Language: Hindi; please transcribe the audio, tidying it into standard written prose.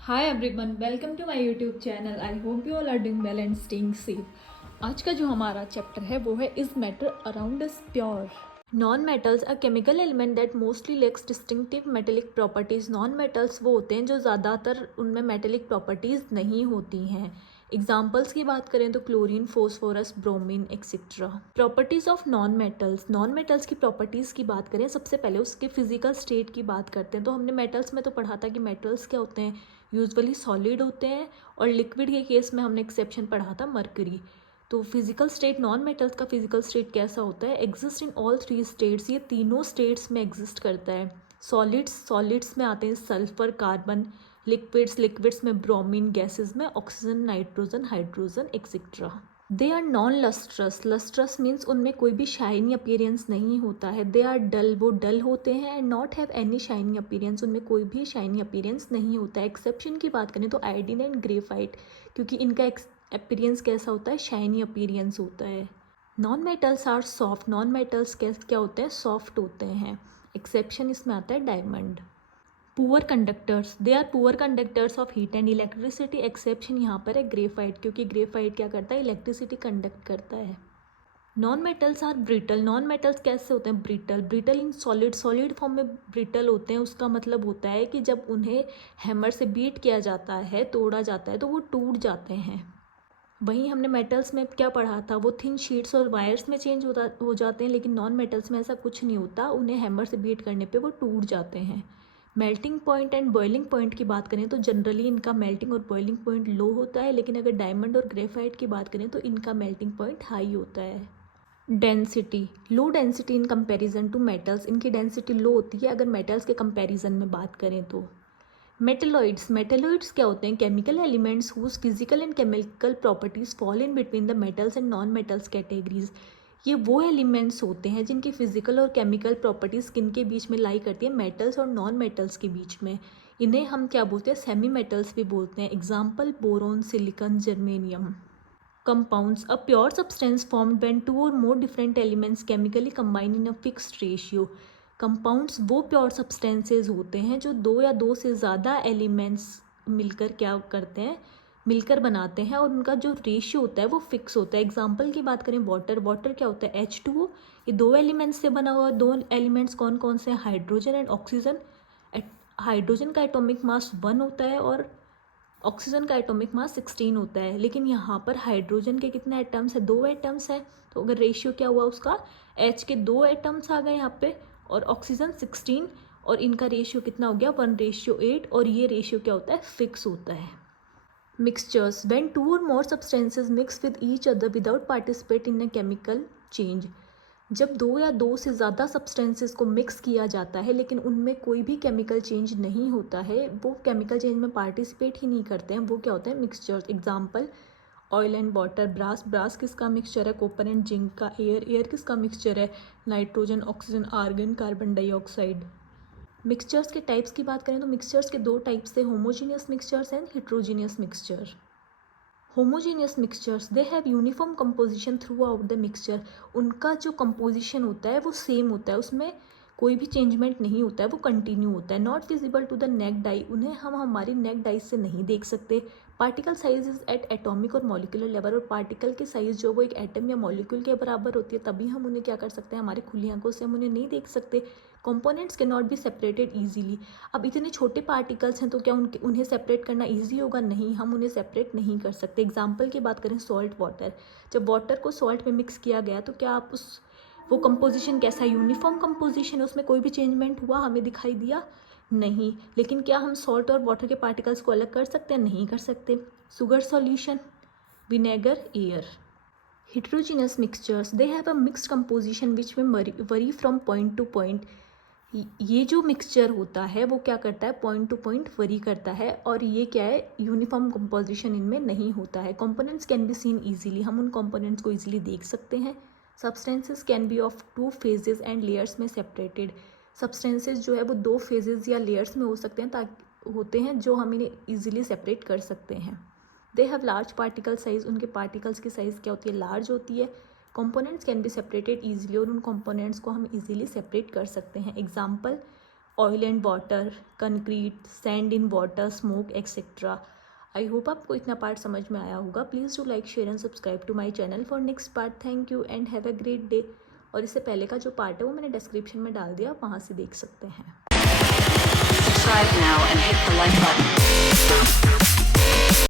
Hi everyone, welcome to my YouTube channel. I hope you all are doing well and staying safe. आज का जो हमारा चैप्टर है वो है is matter around us pure. Non metals a chemical element that mostly lacks distinctive metallic properties. Non metals वो होते हैं जो ज़्यादातर उनमें मेटेलिक प्रॉपर्टीज़ नहीं होती हैं। एग्जाम्पल्स की बात करें तो chlorine, phosphorus, bromine etcetera. Properties of non metals. Non metals की प्रॉपर्टीज़ की बात करें, सबसे पहले उसके फिजिकल स्टेट की बात करते हैं। तो हमने मेटल्स में तो पढ़ा था कि मेटल्स क्या होते हैं, यूजुअली सॉलिड होते हैं, और लिक्विड के केस में हमने एक्सेप्शन पढ़ा था मरकरी। तो फिजिकल स्टेट नॉन मेटल्स का फिजिकल स्टेट कैसा होता है, exist in all three states. ये तीनों स्टेट्स में एग्जिस्ट करता है। सॉलिड्स में आते हैं सल्फर, कार्बन। लिक्विड्स में ब्रोमीन, गैसेस में oxygen, nitrogen, hydrogen etcetera. They are non lustrous. Lustrous means उनमें कोई भी शाइनी अपीयरेंस नहीं होता है। दे आर डल, वो डल होते हैं। And not have any shiny appearance, उनमें कोई भी शाइनी अपीयरेंस नहीं होता है। एक्सेप्शन की बात करें तो आयोडीन एंड ग्रेफाइट, क्योंकि इनका अपीयरेंस कैसा होता है, शाइनी अपीयरेंस होता है। Non metals are soft. Non metals क्या होते हैं, सॉफ्ट होते हैं। एक्सेप्शन इसमें आता है diamond. Poor conductors, they are poor conductors of heat and electricity. Exception यहाँ पर है ग्रेफाइट, क्योंकि ग्रेफाइट क्या करता है, इलेक्ट्रिसिटी कंडक्ट करता है। Non metals are brittle. Non metals कैसे होते हैं, brittle. Brittle in solid form में ब्रिटल होते हैं। उसका मतलब होता है कि जब उन्हें हैमर से बीट किया जाता है, तोड़ा जाता है, तो वो टूट जाते हैं। वहीं हमने मेटल्स में क्या पढ़ा था, वो थिन शीट्स और वायर्स में चेंज हो जाते हैं, लेकिन नॉन मेटल्स में ऐसा कुछ नहीं होता। उन्हें हैमर से बीट करने पे वो टूट जाते हैं। Melting point and boiling point की बात करें तो जनरली इनका मेल्टिंग और बॉइलिंग पॉइंट लो होता है, लेकिन अगर डायमंड और ग्रेफाइट की बात करें तो इनका मेल्टिंग पॉइंट हाई होता है। Density, low density in comparison to metals. इनकी डेंसिटी लो होती है अगर मेटल्स के कंपैरिजन में बात करें तो। मेटेलॉइड्स, मेटेलॉइड्स क्या होते हैं, chemical elements whose physical and chemical properties fall in between the metals and non metals categories. ये वो एलिमेंट्स होते हैं जिनकी फिजिकल और केमिकल प्रॉपर्टीज किन के बीच में लाई करती है, मेटल्स और नॉन मेटल्स के बीच में। इन्हें हम क्या बोलते हैं, सेमी मेटल्स भी बोलते हैं। Example boron, silicon, germanium. Compounds, a pure substance formed when two or more different elements chemically combine in a fixed ratio. Compounds वो प्योर सब्सटेंसेज होते हैं जो दो या दो से ज़्यादा एलिमेंट्स मिलकर क्या करते हैं, मिलकर बनाते हैं, और उनका जो रेशियो होता है वो फिक्स होता है। एग्जाम्पल की बात करें, वाटर। वाटर क्या होता है, H2O। ये दो एलिमेंट्स से बना हुआ। दो एलिमेंट्स कौन कौन से हैं, हाइड्रोजन एंड ऑक्सीजन। हाइड्रोजन का एटॉमिक मास 1 होता है और ऑक्सीजन का एटॉमिक मास 16 होता है। लेकिन यहाँ पर हाइड्रोजन के कितने एटम्स है, 2 एटम्स हैं। तो अगर रेशियो क्या हुआ उसका, H के 2 एटम्स आ गए यहाँ पे, और ऑक्सीजन 16, और इनका रेशियो कितना हो गया, 1:8। और ये रेशियो क्या होता है, फिक्स होता है। Mixtures, when two or more substances mix with each other without participate in a chemical change. जब दो या दो से ज़्यादा सब्सटेंसेस को मिक्स किया जाता है लेकिन उनमें कोई भी केमिकल चेंज नहीं होता है, वो केमिकल चेंज में पार्टिसिपेट ही नहीं करते हैं, वो क्या होते हैं, mixtures. Example oil and water. Brass, brass किसका मिक्सचर है, कॉपर एंड जिंक का। एयर, एयर किसका मिक्सचर है, nitrogen, oxygen, argon, carbon dioxide. Mixtures के टाइप्स की बात करें तो मिक्सचर्स के दो टाइप्स है, homogeneous mixtures and heterogeneous mixture. Homogeneous mixtures, they have uniform composition throughout the mixture. उनका जो कंपोजिशन होता है वो सेम होता है, उसमें कोई भी चेंजमेंट नहीं होता है, वो कंटिन्यू होता है। Not visible to the naked eye, उन्हें हम हमारी नेक्ड आई से नहीं देख सकते। Particle size is at atomic और मॉलिकुलर लेवल, और पार्टिकल की साइज जो वो एक एटम या मॉलिक्यूल के बराबर होती है, तभी हम उन्हें क्या कर सकते हैं, हमारी खुली आंखों से हम उन्हें नहीं देख सकते। कंपोनेंट्स के नॉट बी सेपरेटेड ईजीली। अब इतने छोटे पार्टिकल्स हैं तो क्या उन्हें सेपरेट करना ईजी होगा, नहीं, हम उन्हें सेपरेट नहीं कर सकते। एग्जाम्पल की बात करें, सॉल्ट वाटर। जब वाटर को सॉल्ट में मिक्स किया गया तो क्या आप उस वो कंपोजिशन कैसा, यूनिफॉर्म कंपोजिशन है, उसमें कोई भी चेंजमेंट हुआ हमें दिखाई दिया नहीं। लेकिन क्या हम सॉल्ट और वाटर के पार्टिकल्स को अलग कर सकते हैं, नहीं कर सकते। Sugar solution, vinegar, air. heterogeneous mixtures, they have a mixed composition which may vary from point to point. ये जो मिक्सचर होता है वो क्या करता है, पॉइंट टू पॉइंट वरी करता है, और ये क्या है, यूनिफॉर्म कंपोजिशन इनमें नहीं होता है। Components can be seen easily, हम उन कंपोनेंट्स को इजीली देख सकते हैं। Substances can be of 2 phases and layers में सेपरेटेड। सब्सटेंसेस जो है वो 2 फेजेस या लेयर्स में हो सकते हैं, ताकि होते हैं जो हम इन्हें ईजिली सेपरेट कर सकते हैं। They have large particle size, उनके पार्टिकल्स की साइज़ क्या होती है, लार्ज होती है। Components can be separated easily, और उन कंपोनेंट्स को हम इजीली सेपरेट कर सकते हैं। Example oil and water, concrete, sand in water, smoke etcetera. I hope आपको इतना पार्ट समझ में आया होगा। Please do like, share and subscribe to my channel for next part. Thank you and have a great day. और इससे पहले का जो पार्ट है वो मैंने डिस्क्रिप्शन में डाल दिया, आप वहाँ से देख सकते हैं। Subscribe now and hit the like button.